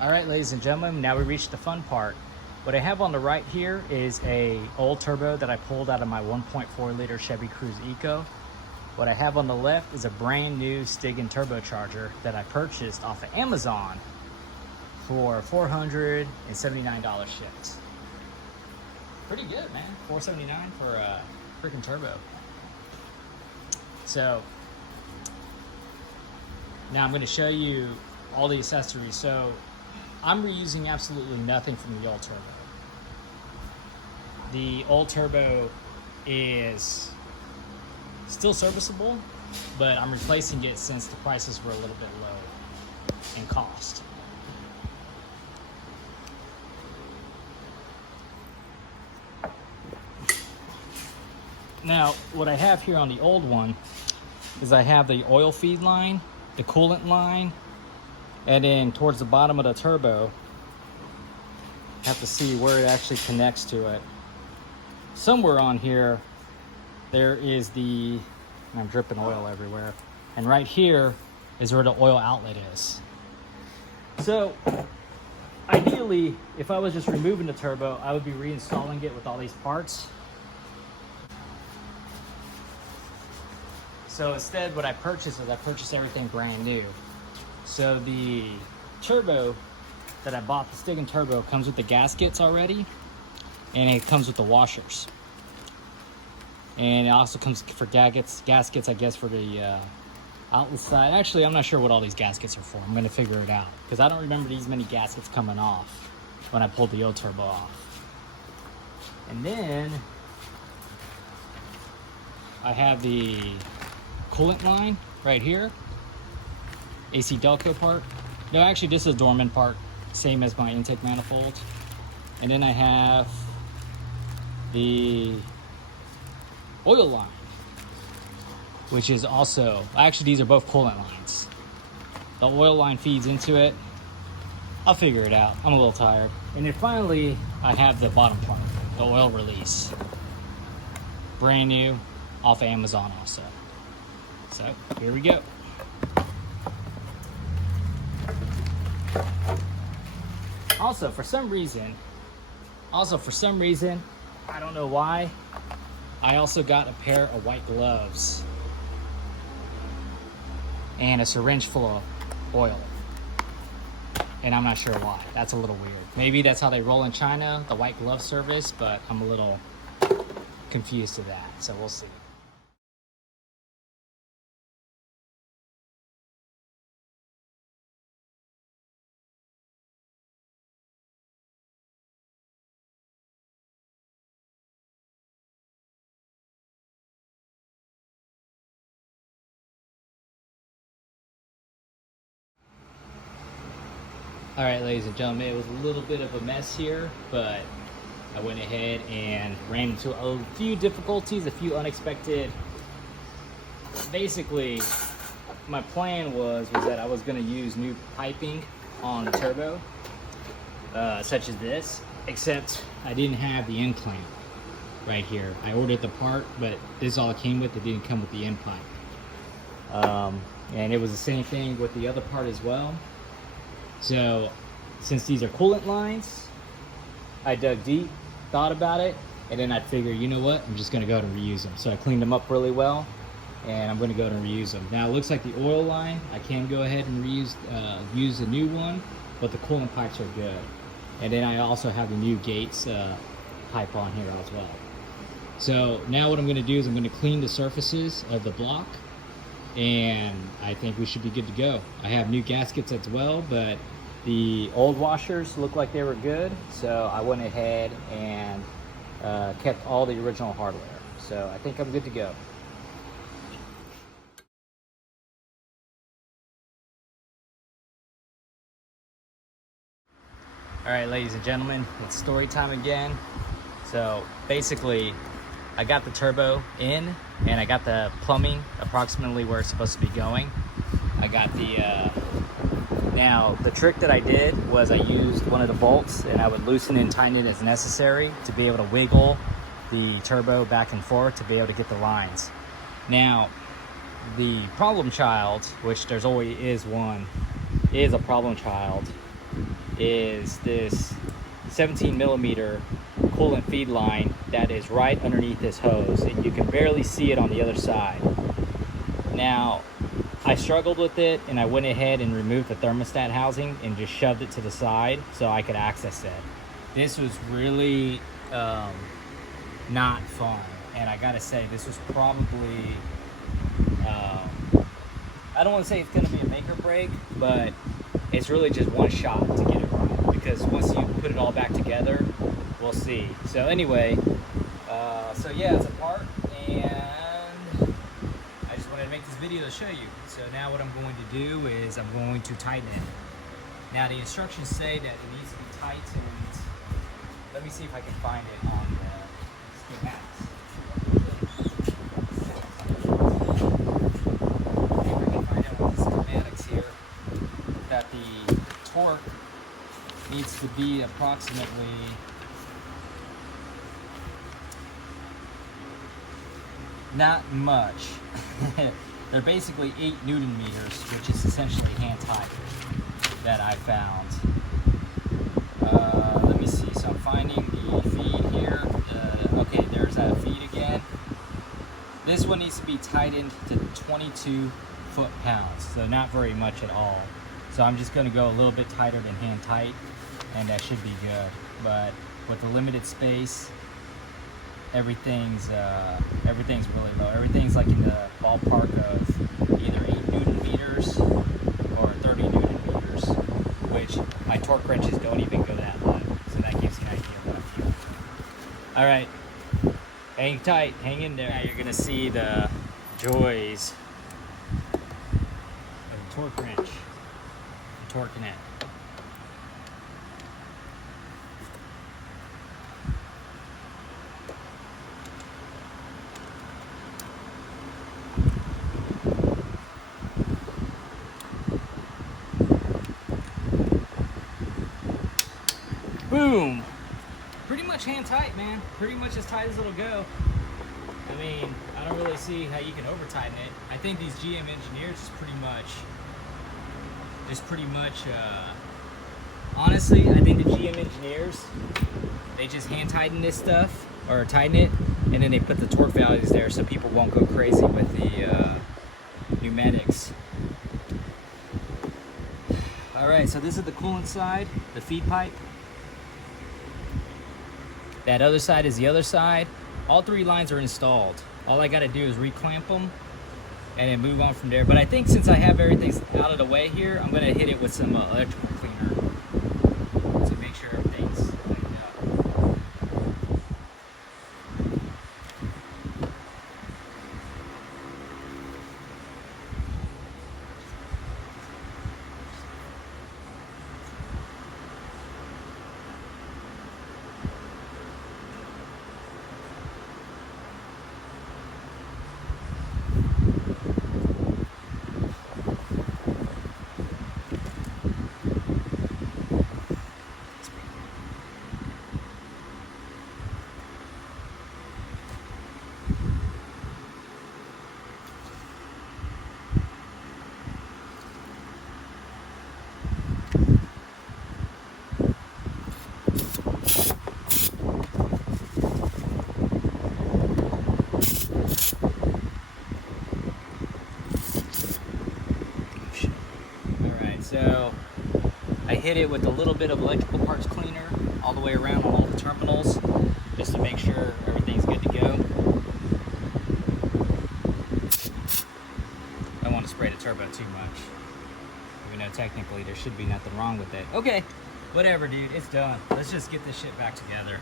All right, ladies and gentlemen, now we reached the fun part. What I have on the right here is a old turbo that I pulled out of my 1.4 liter Chevy Cruze Eco. What I have on the left is a brand new Stigan turbocharger that I purchased off of Amazon for $479 shipped. Pretty good, man. $479 for a freaking turbo. So now I'm going to show you all the accessories. So I'm reusing absolutely nothing from the old turbo. The old turbo is still serviceable, but I'm replacing it since the prices were a little bit low in cost. Now, what I have here on the old one is I have the oil feed line, the coolant line, and then towards the bottom of the turbo, I have to see where it actually connects to it. Somewhere on here, there is the, and I'm dripping oil everywhere, and right here is where the oil outlet is. So, ideally, if I was just removing the turbo, I would be reinstalling it with all these parts. So instead, what I purchased is I purchased everything brand new. So the turbo that I bought, the Stigan Turbo, comes with the gaskets already, and it comes with the washers. And it also comes for gaskets, I guess, for the outlet side. Actually, I'm not sure what all these gaskets are for. I'm gonna figure it out, because I don't remember these many gaskets coming off when I pulled the old turbo off. And then I have the coolant line right here. AC Delco part. No, actually this is a Dorman part, same as my intake manifold. And then I have the oil line, which is also, actually these are both coolant lines. The oil line feeds into it. I'll figure it out, I'm a little tired. And then finally, I have the bottom part, the oil release. Brand new, off of Amazon also. So, here we go. Also, for some reason, I don't know why, I also got a pair of white gloves and a syringe full of oil. And I'm not sure why. That's a little weird. Maybe that's how they roll in China, the white glove service, but I'm a little confused to that, so we'll see. All right, ladies and gentlemen, it was a little bit of a mess here, but I went ahead and ran into a few difficulties, a few unexpected. Basically, my plan was that I was gonna use new piping on the turbo, such as this, except I didn't have the end clamp right here. I ordered the part, but this is all it came with. It didn't come with the end pipe. And it was the same thing with the other part as well. So, since these are coolant lines, I dug deep, thought about it, and then I figured, you know what, I'm just gonna go ahead and reuse them. So I cleaned them up really well, and I'm gonna go ahead and reuse them. Now it looks like the oil line, I can go ahead and use a new one, but the coolant pipes are good. And then I also have the new Gates pipe on here as well. So now what I'm gonna do is I'm gonna clean the surfaces of the block, and I think we should be good to go. I have new gaskets as well, but the old washers look like they were good, so I went ahead and kept all the original hardware. So I think I'm good to go. All right, ladies and gentlemen, it's story time again. So basically, I got the turbo in, and I got the plumbing approximately where it's supposed to be going. I got the, now the trick that I did was I used one of the bolts, and I would loosen and tighten it as necessary to be able to wiggle the turbo back and forth to be able to get the lines. Now, the problem child, which there's always is one, is a problem child, is this 17 millimeter coolant feed line that is right underneath this hose, and you can barely see it on the other side. Now, I struggled with it, and I went ahead and removed the thermostat housing and just shoved it to the side so I could access it. This was really not fun, and I gotta say, this was probably, I don't want to say it's gonna be a make or break, but it's really just one shot to get it right, because once you put it all back together, we'll see. So anyway, so yeah, it's apart, and I just wanted to make this video to show you. So now what I'm going to do is I'm going to tighten it. Now the instructions say that it needs to be tightened. Let me see if I can find it on the schematics. If I can find out on the schematics here that the torque needs to be approximately not much. They're basically 8 Newton meters, which is essentially hand tight that I found. Let me see. So I'm finding the feed here. Okay, there's that feed again. This one needs to be tightened to 22 foot-pounds, so not very much at all. So I'm just going to go a little bit tighter than hand tight, and that should be good. But with the limited space, everything's really low. Everything's like in the ballpark of either 8 Newton meters or 30 Newton meters, which my torque wrenches don't even go that low. So that gives you an idea of what I'm feeling. All right, hang tight, hang in there. Now you're gonna see the joys of the torque wrench and torquing it. Boom! Pretty much hand tight, man. Pretty much as tight as it'll go. I mean, I don't really see how you can over tighten it. I think these GM engineers is pretty much, honestly, I think the GM engineers, they just hand tighten this stuff, or tighten it, and then they put the torque values there so people won't go crazy with the pneumatics. All right, so this is the coolant side, the feed pipe. That other side is the other side. All 3 lines are installed. All I gotta do is reclamp them and then move on from there. But I think since I have everything out of the way here, I'm gonna hit it with some electrical cleaner to make sure everything's cleaned up. So I hit it with a little bit of electrical parts cleaner all the way around on all the terminals, just to make sure everything's good to go. I don't want to spray the turbo too much, even though technically there should be nothing wrong with it. Okay, whatever, dude, it's done. Let's just get this shit back together.